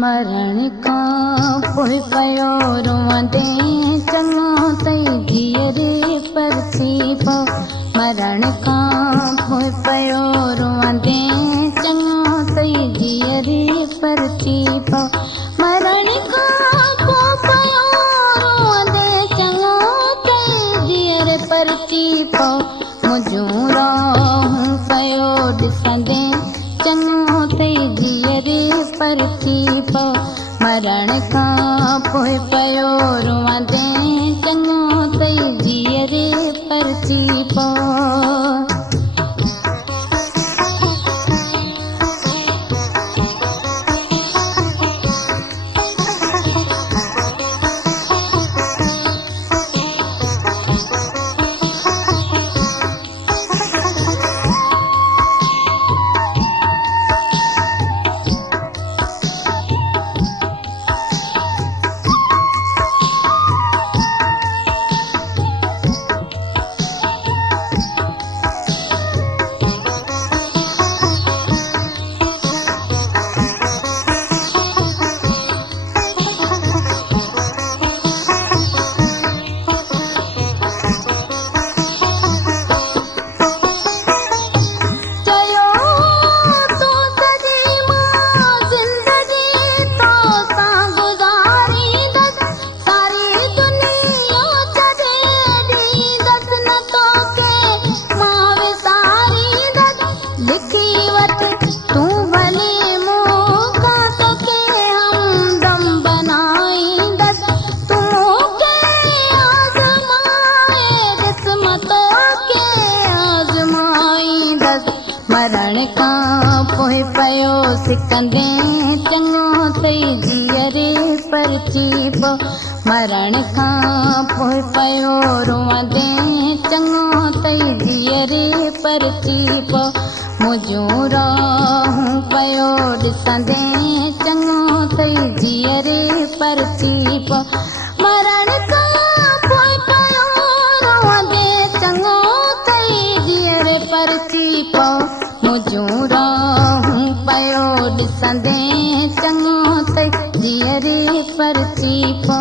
मरण खां पोइ पयो रोंदे चङो तई जीअरे परती पो मरण खां पोइ पयो रोंदे चङो तई जीअरे परती पो मरण खां पोइ पयो रोंदे चङो तई जीअरे परती पो मुंहिंजो रोहूं पयो ॾिसंदे चङो तई जीअरे परती पो मरण खां पोइ पयो रोंदे चङो तई जीअरे परती पो मरण खां पोइ पयो सिकंदे चङो तई जीअरे परती पो मरण खां पोइ पयो रोंदे चङो तई जीअरे परती पो मुंहिंजो रोहूं पयो ॾिसंदे चङो तई जीअरे परती पो मरण खां पोइ पयो रोंदे चङो तई जीअरे परती पो मुंहिंजो रोहूं पयो ॾिसंदे चङो तई जीअरे परती पो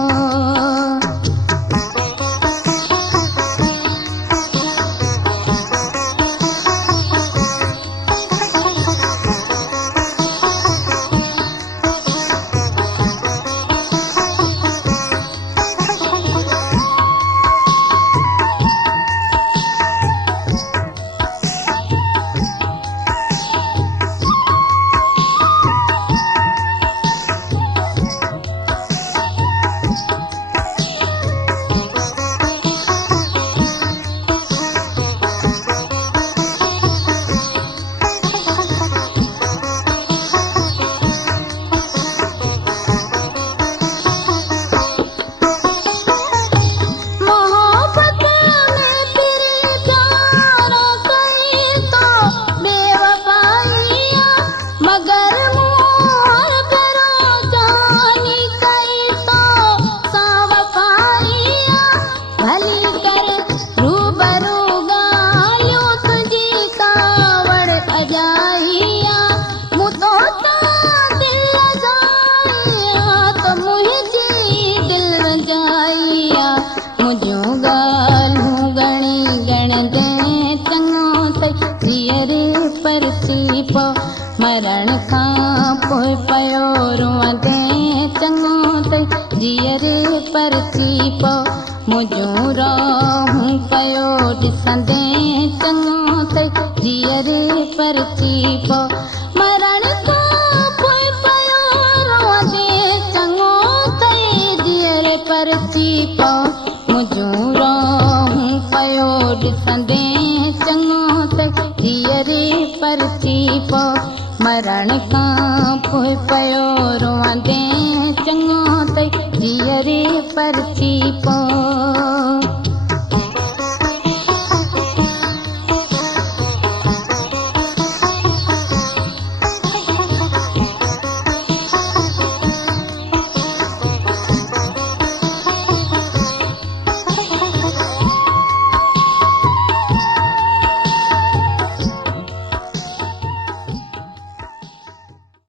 मरण खां पोइ पयो रोंदे चङो तई जीअरे परती पो मुंहिंजो रोहूं पयो ॾिसंदे चङो तई जीअरे परती पो मरण खां पोइ पयो रोंदे चङो तई जीअरे परती पो मुंहिंजो रोहूं पयो ॾिसंदे चङो तई जीअरे परती पो मरण खां पोइ पयो रोंदे चङो तई जीअरे परती